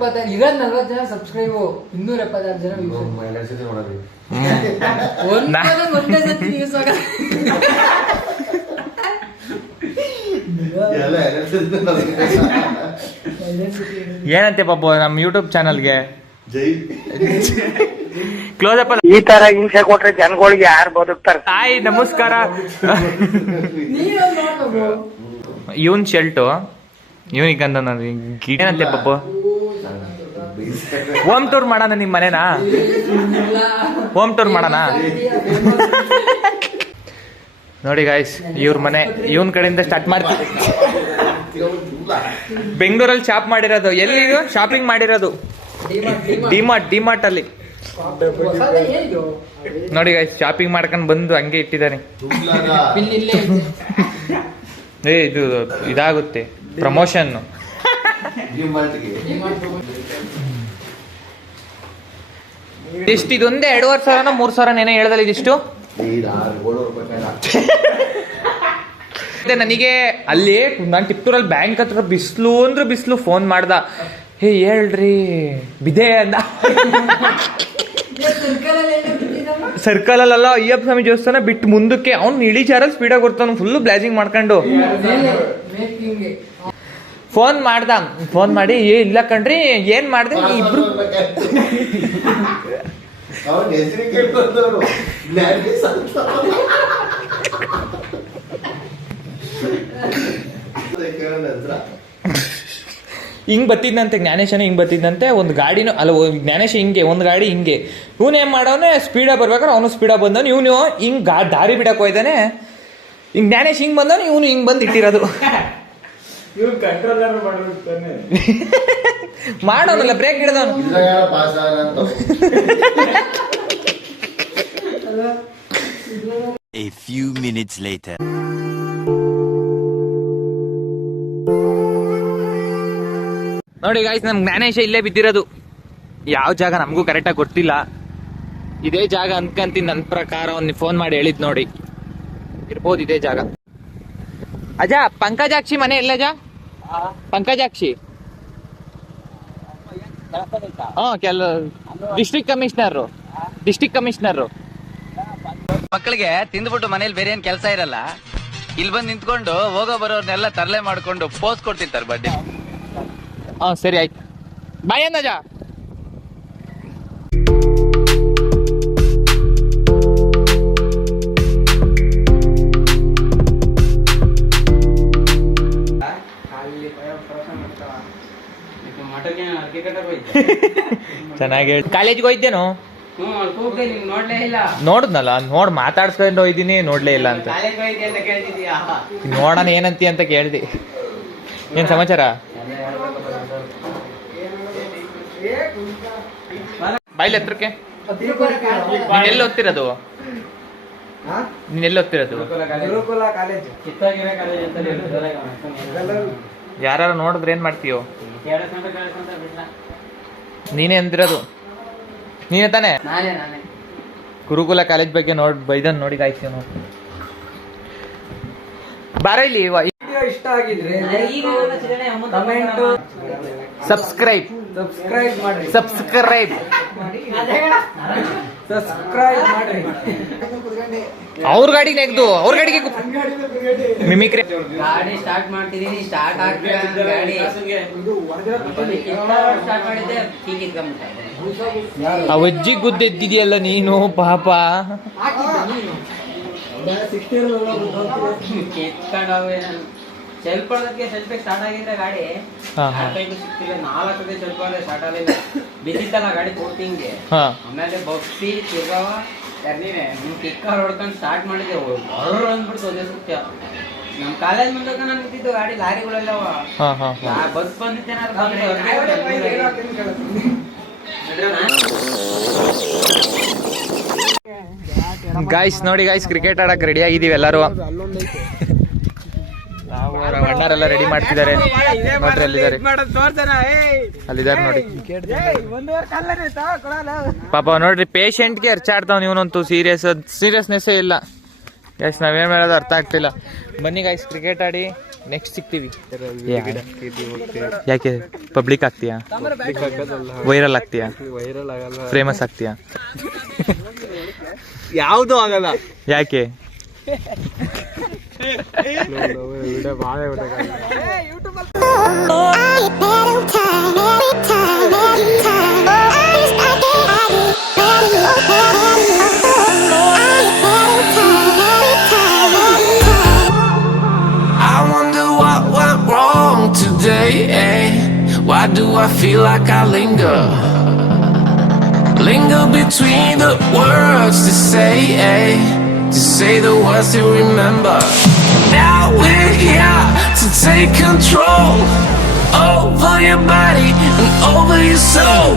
40 ಜನ ಸಬ್ಸ್ಕ್ರೈಬ್, 276 ಜನ ಏನಂತೆ ಪಾಪು ನಮ್ಮ ಯೂಟ್ಯೂಬ್ ಚಾನಲ್ಗೆ ಕ್ಲೋಸ್ ಅಪ್. ಈ ತರ ಹಿಂಸೆ ಕೊಟ್ರೆ ಜನಗಳಿಗೆ ಯಾರು ಬದುಕ್ತಾರೆ? ಹಾಯ್ ನಮಸ್ಕಾರ. ಇವನ್ ಶರ್ಟು ಇವನಿಗಂದ ಏನಂತೆ ಪಾಪು? ಹೋಮ್ ಟೂರ್ ಮಾಡೋಣ ನಿಮ್ ಮನೆನಾ? ಹೋಮ್ ಟೂರ್ ಮಾಡೋಣ ನೋಡಿ ಗಾಯ್ಸ್. ಇವ್ರ ಮನೆ ಇವನ್ ಕಡೆಯಿಂದ ಸ್ಟಾರ್ಟ್ ಮಾಡ್ತೀವಿ. ಬೆಂಗಳೂರಲ್ಲಿ ಶಾಪ್ ಮಾಡಿರೋದು. ಎಲ್ಲಿ ಶಾಪಿಂಗ್ ಮಾಡಿರೋದು? ಡಿಮಾರ್ಟ್ ಅಲ್ಲಿ ನೋಡಿ ಗಾಯ್ಸ್. ಶಾಪಿಂಗ್ ಮಾಡ್ಕೊಂಡ್ ಬಂದು ಹಂಗೆ ಇಟ್ಟಿದ್ದಾರೆ. ಇದು ಇದಾಗುತ್ತೆ ಪ್ರಮೋಷನ್. ಇದೊಂದೇ 2,500 3,000 ಏನೇ ಹೇಳ್ದಲ್ಲ ಇದಿಷ್ಟು. ನನಗೆ ಅಲ್ಲಿ ನಾನು ಟಿಪ್ಟೂರಲ್ಲಿ ಬ್ಯಾಂಕ್ ಹತ್ರ ಬಿಸಿಲು ಅಂದ್ರೆ ಬಿಸಿಲು. ಫೋನ್ ಮಾಡ್ದ, ಹೇ ಹೇಳ್ರಿ ಬಿದೆ ಅಂದ. ಸರ್ಕಲ್ ಅಲ್ಲ ಅಯ್ಯಪ್ಪ ಸ್ವಾಮಿ ದೇವಸ್ಥಾನ ಬಿಟ್ಟು ಮುಂದಕ್ಕೆ ಅವ್ನು ಇಳಿಚಾರಲ್ಲಿ ಸ್ಪೀಡಾಗಿ ಬರ್ತಾನ, ಫುಲ್ಲು ಬ್ಲಾಜಿಂಗ್ ಮಾಡ್ಕೊಂಡು. ಫೋನ್ ಮಾಡ್ದ, ಫೋನ್ ಮಾಡಿ ಇಲ್ಲ ಕಣ್ರಿ ಏನ್ ಮಾಡ್ದೆ ಇಬ್ರು. ಹಿಂಗ್ ಬತ್ತಿದ್ನಂತೆ ಜ್ಞಾನೇಶನ, ಹಿಂಗ್ ಬತ್ತಿದ್ದಂತೆ. ಒಂದು ಗಾಡಿನೂ ಅಲ್ಲ, ಜ್ಞಾನೇಶ ಹಿಂಗೆ ಒಂದು ಗಾಡಿ ಹಿಂಗೆ. ಇವನು ಏನ್ ಮಾಡವನೆ ಸ್ಪೀಡಾಗಿ ಬರ್ಬೇಕಾದ್ರೆ ಅವನು ಸ್ಪೀಡಾಗಿ ಬಂದವನು. ಇವನು ಹಿಂಗ್ ದಾರಿ ಬಿಡಕ್ ಹೋಯ್ತಾನೆ. ಹಿಂಗ್ ಜ್ಞಾನೇಶ್ ಹಿಂಗ್ ಬಂದವನು, ಇವನು ಹಿಂಗ್ ಬಂದು ಇಟ್ಟಿರೋದು. ಮಾಡೋನಲ್ಲ ಬ್ರೇಕ್ ಹಿಡ್ದವನು. A few minutes later. ನೋಡಿ ಗಾಯ್ಸ್, ನಮ್ ಜ್ಞಾನೇಶ ಇಲ್ಲೇ ಬಿದ್ದಿರೋದು. ಯಾವ ಜಾಗ ನಮಗೂ ಕರೆಕ್ಟಾಗಿ ಗೊತ್ತಿಲ್ಲ. ಇದೇ ಜಾಗ ಅನ್ಕಂತೀನಿ, ನನ್ನ ಪ್ರಕಾರ ಅವ್ನು ಫೋನ್ ಮಾಡಿ ಹೇಳಿದ್ ನೋಡಿ. ಇರ್ಬೋದು ಇದೇ ಜಾಗ. ಅಜ ಪಂಕಜಾಕ್ಷಿ ಮನೆ ಎಲ್ಲಜ? ಪಂಕಜಾಕ್ಷಿ ಡಿಸ್ಟ್ರಿಕ್ಟ್ ಕಮಿಷನರ್. ಮಕ್ಕಳಿಗೆ ತಿಂದ್ಬಿಟ್ಟು ಮನೇಲಿ ಬೇರೆ ಏನ್ ಕೆಲಸ ಇರಲ್ಲ, ಇಲ್ಲಿ ಬಂದು ನಿಂತ್ಕೊಂಡು ಹೋಗೋ ಬರೋರ್ನೆಲ್ಲ ತರಲೆ ಮಾಡ್ಕೊಂಡು ಪೋಸ್ ಕೊಡ್ತಿರ್ತಾರೆ ಬಡ್ಡಿ. ಸರಿ ಆಯ್ತು, ಬಾಯ್ ಅನ್ನಜ. ಚೆನ್ನಾಗಿ ಕಾಲೇಜ್ಗೆ ಹೋಯ್ತೇನು? ನೋಡಿದ್ನಲ್ಲ, ಮಾತಾಡ್ಸ್ಕೊಂಡು ಹೋಯ್ತೀನಿ, ನೋಡ್ಲೇ ಇಲ್ಲ ಅಂತ. ನೋಡೋಣ ಏನಂತಿ ಅಂತ ಕೇಳ್ದಿ. ಏನ್ ಸಮಾಚಾರ? ಬಾಯ್ಲಿ ಹತ್ರಕ್ಕೆ. ನೀನೆಲ್ಲ ಓದ್ತಿರೋದು? ಯಾರು ನೋಡಿದ್ರೆ ಏನ್ ಮಾಡ್ತೀಯೋ? ನೀನೇ ಅಂದಿರೋದು, ನೀನೇ ತಾನೆ? ಗುರುಕುಲ ಕಾಲೇಜ್ ಬಗ್ಗೆ ಬೈದನ್ ನೋಡಿ ಕಾಯ್ತೀವಿ ನಾವು. ಬಾರ ಇಲ್ಲಿ. ಇಷ್ಟ ಆಗಿದ್ರೆ ಸಬ್ಸ್ಕ್ರೈಬ್ ಮಾಡಿ. ಅವ್ರ ಗಾಡಿಗೆ ನೆಗ್ದು ಅವ್ರ ಗಾಡಿಗೆ ಮಿಮಿಕ್ರಿ. ಗಾಡಿ ಸ್ಟಾರ್ಟ್ ಮಾಡ್ತಿದೀನಿ, ಸ್ಟಾರ್ಟ್ ಆಗ್ತಿಲ್ಲ ಗಾಡಿ. ಸ್ಟಾರ್ಟ್ ಮಾಡಿದ್ದೆ ಅವಜ್ಜಿ ಗುದ್ದೆದ್ದಿದೆಯಲ್ಲ ನೀನು ಪಾಪ. ಸೆಲ್ಫ್ ಸ್ಟಾರ್ಟ್ ಆಗಿದ್ರೆ ಗಾಡಿ ಸಿಕ್ತಿಲ್ಲ. 4 ಸತಿ ಸೆಲ್ಫ್ ಸ್ಟಾರ್ಟ್ ಆಗಲಿಲ್ಲ, ಬಿದ್ದಿತ್ತಲ್ಲ ಗಾಡಿ ಪೂರ್ತಿ ಹಿಂಗೆ. ಆಮೇಲೆ ಬಗ್ಸಿ ತಿರ್ಗಾವ ಕಿಕ್ಕರ್ ಹೊಡ್ಕೊಂಡು ಸ್ಟಾರ್ಟ್ ಮಾಡಿದ್ದೆ, ಹೊರ ಅಂದ್ಬಿಡ್ತು ಒಂದೇ ಸತ್ಯ. ನಮ್ ಕಾಲೇಜ್ ಮುಂದಕ್ಕೆ ನಾನು ನಿಂತಿದ್ದು ಗಾಡಿ, ಲಾರಿಗಳೆಲ್ಲವ. ಬಸ್ ಗಾಯ್ಸ್ ನೋಡಿ ಗಾಯ್ಸ್, ಕ್ರಿಕೆಟ್ ಆಡಕ್ ರೆಡಿ ಆಗಿದೀವಿ ಎಲ್ಲರೂ. ನಾವು ಅಣ್ಣರೆಲ್ಲ ರೆಡಿ ಮಾಡ್ತಿದ್ದಾರೆ ನೋಡ್ರಿ. ಅಲ್ಲಿದ್ದಾರೆ ನೋಡಿ ಪಾಪ. ನೋಡ್ರಿ ಪೇಷಂಟ್ಗೆ ಅರ್ಚಾಡ್ತಾವ್. ಇವನಂತೂ ಸೀರಿಯಸ್ನೆಸ್ಸೇ ಇಲ್ಲ. ಎಸ್ ನಾವೇನ್ ಹೇಳೋದು ಅರ್ಥ ಆಗ್ತಿಲ್ಲ. ಬನ್ನಿ ಗಾಯ್ಸ್ ಕ್ರಿಕೆಟ್ ಆಡಿ ನೆಕ್ಸ್ಟ್ ಸಿಗ್ತೀವಿ. ಯಾಕೆ ಪಬ್ಲಿಕ್ ಆಗ್ತೀಯಾ, ವೈರಲ್ ಆಗ್ತೀಯಾ, ಫೇಮಸ್ ಆಗ್ತೀಯಾ? ಯಾವುದು ಆಗಲ್ಲ. ಯಾಕೆ? I wonder what went wrong today, eh? Why do I feel like I linger between the words to say, eh? To say the words to remember. Now we're here to take control over your body and over your soul.